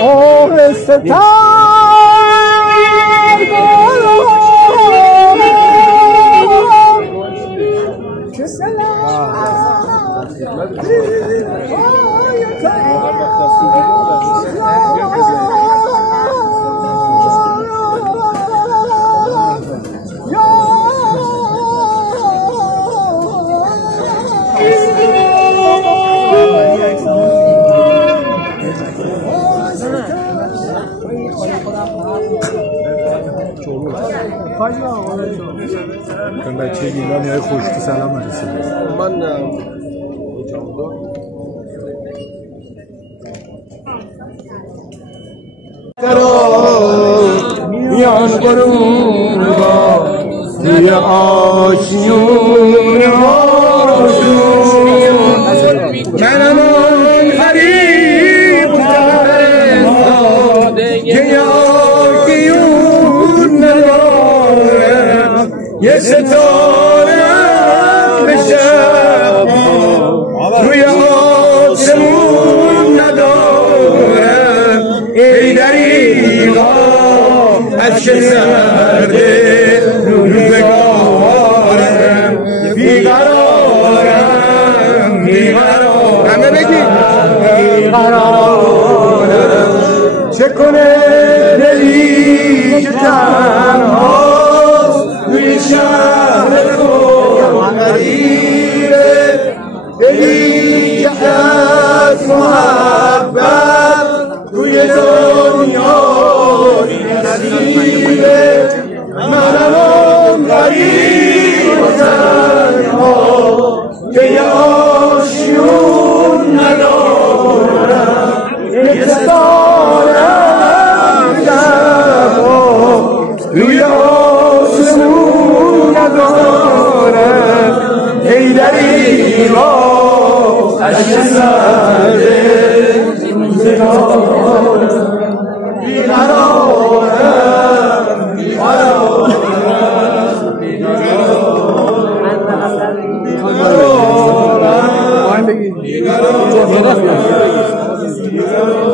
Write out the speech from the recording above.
آهسته تر که من بچه گیلانی های خوشتی سلام رسیده من میان برون با توی آشیون منم اون غریب که یاکیون ندارم یه ستاره به شب روی آسمون ندارم ای دریغا از چه سرده روزگارم بیقرارم بیقرارم همه بگید بیقرارم چه کنه دلی که تنهاست توی شهر تو غریبه دلی که از محبت توی دنیا نصیبه منم غریب و تنها که یه آشیون ندارم یه ستارم شبا روی آسمون ندارم ای دریغا از چه سرده روزگارم بیقرارم بیقرارم بیقرارم بیقرارم